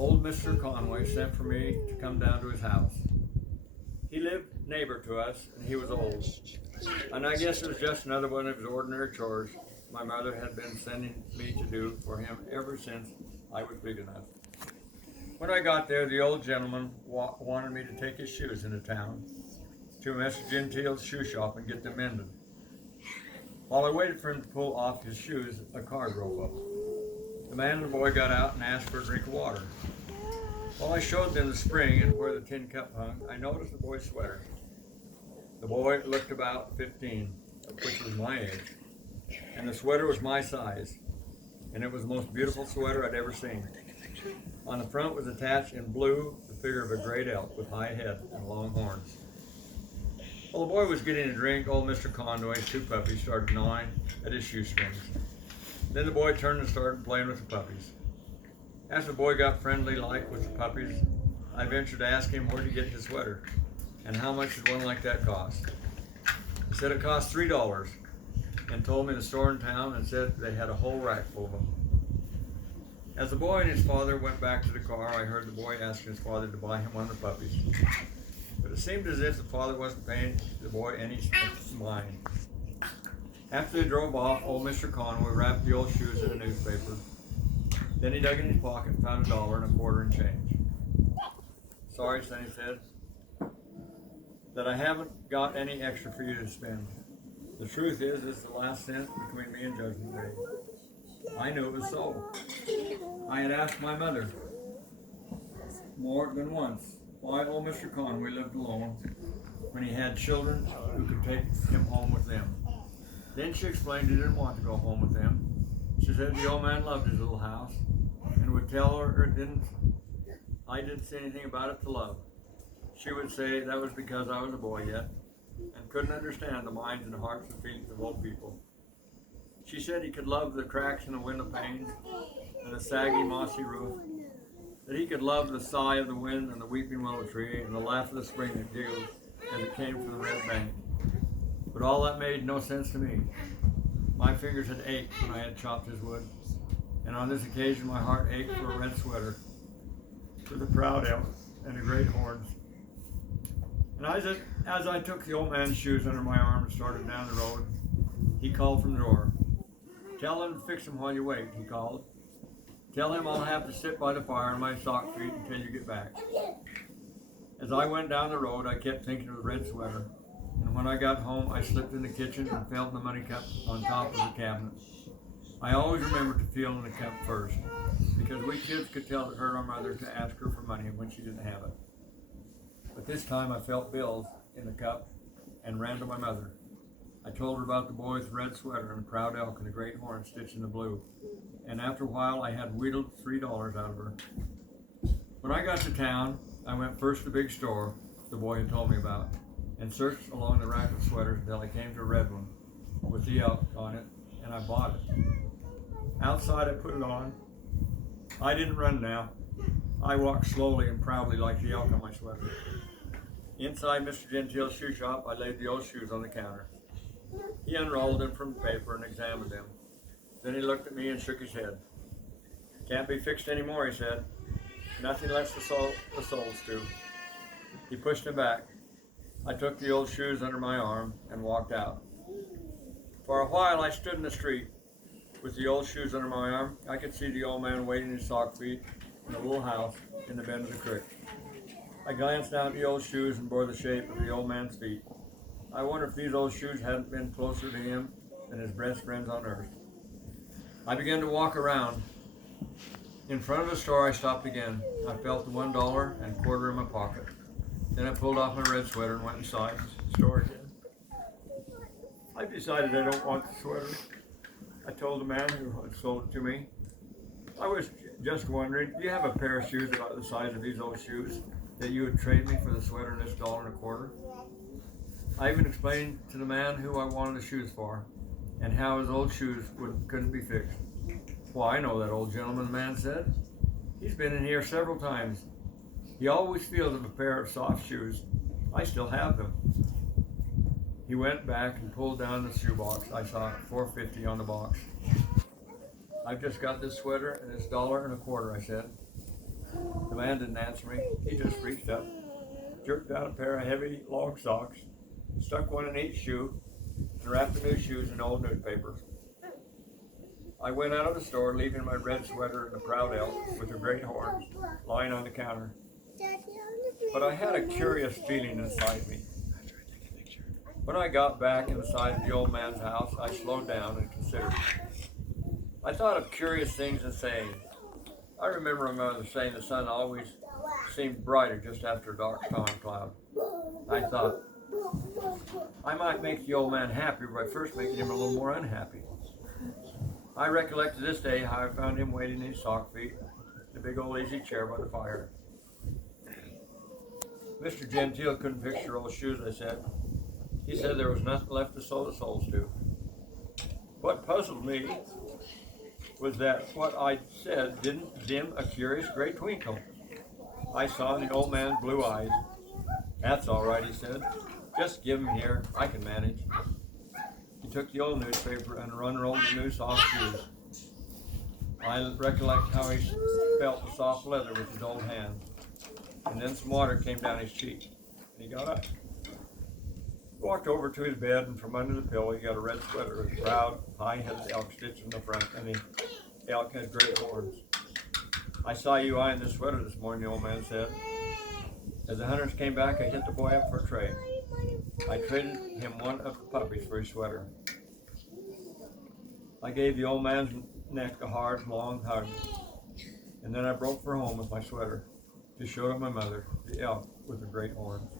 old Mr. Conway sent for me to come down to his house. He lived neighbor to us, and he was old. And I guess it was just another one of his ordinary chores my mother had been sending me to do for him ever since I was big enough. When I got there, the old gentleman wanted me to take his shoes into town to Mr. Gentile's shoe shop and get them mended. While I waited for him to pull off his shoes, a car drove up. The man and the boy got out and asked for a drink of water. While I showed them the spring and where the tin cup hung, I noticed the boy's sweater. The boy looked about 15, which was my age, and the sweater was my size, and it was the most beautiful sweater I'd ever seen. On the front was attached in blue the figure of a great elk with high head and long horns. While the boy was getting a drink, old Mr. Conway's two puppies started gnawing at his shoestrings. Then the boy turned and started playing with the puppies. As the boy got friendly-like with the puppies, I ventured to ask him where to get his sweater and how much did one like that cost. He said it cost $3 and told me the store in town and said they had a whole rack full of them. As the boy and his father went back to the car, I heard the boy asking his father to buy him one of the puppies. But it seemed as if the father wasn't paying the boy any mind. After they drove off, old Mr. Conway wrapped the old shoes in a newspaper. Then he dug in his pocket and found $1 and a quarter in change. Sorry, son, he said, that I haven't got any extra for you to spend. The truth is, it's the last cent between me and Judgment Day. I knew it was so. I had asked my mother more than once why old Mr. Conway lived alone when he had children who could take him home with them. Then she explained he didn't want to go home with them. She said the old man loved his little house and would tell her I didn't say anything about it to love. She would say that was because I was a boy yet and couldn't understand the minds and hearts and feelings of old people. She said he could love the cracks in the window panes and the saggy mossy roof, that he could love the sigh of the wind and the weeping willow tree and the laugh of the spring that giggled as it came from the red bank. But all that made no sense to me. My fingers had ached when I had chopped his wood, and on this occasion my heart ached for a red sweater with a proud elk and the great horns. And as I took the old man's shoes under my arm and started down the road, he called from the door. "Tell him to fix them while you wait," he called. "Tell him I'll have to sit by the fire in my sock feet until you get back." As I went down the road, I kept thinking of the red sweater. And when I got home, I slipped in the kitchen and felt in the money cup on top of the cabinet. I always remembered to feel in the cup first, because we kids could tell it hurt our mother to ask her for money when she didn't have it. But this time I felt bills in the cup and ran to my mother. I told her about the boy's red sweater and the proud elk and the great horn stitched in the blue. And after a while, I had wheedled $3 out of her. When I got to town, I went first to the big store the boy had told me about, and searched along the rack of sweaters until I came to a red one with the elk on it, and I bought it. Outside, I put it on. I didn't run now. I walked slowly and proudly like the elk on my sweater. Inside Mr. Gentile's shoe shop, I laid the old shoes on the counter. He unrolled them from the paper and examined them. Then he looked at me and shook his head. "Can't be fixed anymore," he said. "Nothing less the soles do." He pushed them back. I took the old shoes under my arm and walked out. For a while I stood in the street with the old shoes under my arm. I could see the old man waiting his sock feet in the little house in the bend of the creek. I glanced down at the old shoes and bore the shape of the old man's feet. I wonder if these old shoes hadn't been closer to him than his best friends on earth. I began to walk around. In front of the store I stopped again. I felt the $1 and a quarter in my pocket. Then I pulled off my red sweater and went inside the store again. I've decided I don't want the sweater, I told the man who had sold it to me. I was just wondering, do you have a pair of shoes about the size of these old shoes that you would trade me for the sweater and this $1 and a quarter? I even explained to the man who I wanted the shoes for, and how his old shoes couldn't be fixed. "Why, I know that old gentleman," the man said. "He's been in here several times. He always feels of a pair of soft shoes. I still have them." He went back and pulled down the shoe box. I saw $4.50 on the box. "I've just got this sweater and it's $1 and a quarter," I said. The man didn't answer me. He just reached up, jerked out a pair of heavy log socks, stuck one in each shoe, and wrapped the new shoes in old newspaper. I went out of the store, leaving my red sweater and the proud elk with the great horns lying on the counter. But I had a curious feeling inside me. When I got back inside the old man's house, I slowed down and considered. I thought of curious things and sayings. I remember my mother saying the sun always seemed brighter just after a dark storm cloud. I thought, I might make the old man happy by first making him a little more unhappy. I recollect to this day how I found him waiting in his sock feet, in the big old easy chair by the fire. Mr. Gentile couldn't fix your old shoes, I said. He said there was nothing left to sew the soles to. What puzzled me was that what I said didn't dim a curious gray twinkle I saw in the old man's blue eyes. That's all right, he said. Just give 'em here. I can manage. He took the old newspaper and unrolled the new soft shoes. I recollect how he felt the soft leather with his old hand. And then some water came down his cheek. And he got up. Walked over to his bed, and from under the pillow he got a red sweater with a proud, high-headed elk stitch in the front, and the elk had great horns. I saw you eyeing this sweater this morning, the old man said. As the hunters came back, I hit the boy up for a trade. I traded him one of the puppies for his sweater. I gave the old man's neck a hard, long hug, and then I broke for home with my sweater to show to my mother the elk with the great horns.